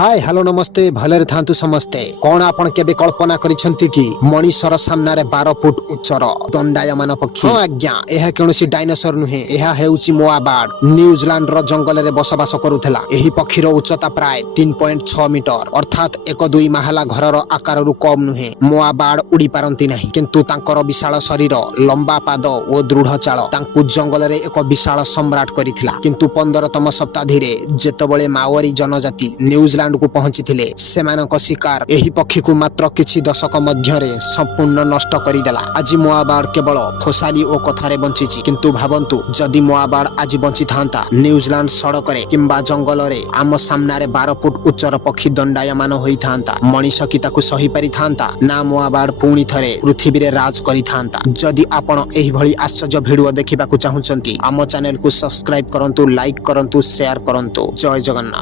Hi hello नमस्ते भलरे थांतु समस्ते कौन आपण केबे कल्पना करिसंती कि मनीषर सामना रे 12 फुट उच्चर दंडायमान पक्षी हां आज्ञा एहा कोनोसी डायनासोर नुहे एहा हेउची मोआ बर्ड न्यूजीलैंड रो जंगल रे बसवास करूथला एही पक्षीर उच्चता प्राय 3.6 मीटर अर्थात 1-2 महला घरर आकार रु कम नुहे मोआ बर्ड उड़ी पारंती नाही किंतु तांकर विशाल शरीर लंबा पाद ओ दृढ़ चाल तांकु जंगल रे एक विशाल सम्राट करिथिला किंतु 15तम शताब्दी रे जेतबेले माओरी जनजाति न्यूजीलैंड को पहुंची थिले सेमानक शिकार एही पक्षी को मात्र किछि दशक मध्यरे संपूर्ण नष्ट करिदेला आज मोआ बर्ड केवल खोसाली ओ कथारे बंचिछि किंतु भाबंतु जदि मोआ बर्ड आज बंची थांता न्यूजीलैंड सड़क रे किंबा जंगल रे आम सामना रे 12 फुट उच्चर पक्षी दंडायमान होई थांता मनीष की ताकु सही पारि थांता ना मोआ बर्ड पुणी थरे पृथ्वी रे राज करि थांता जदि आपण एही भली आश्चर्य भिडियो देखिबाकू चाहुचंती आम चैनल को सब्सक्राइब करंतु लाइक करंतु शेयर करंतु जय जगन्नाथ।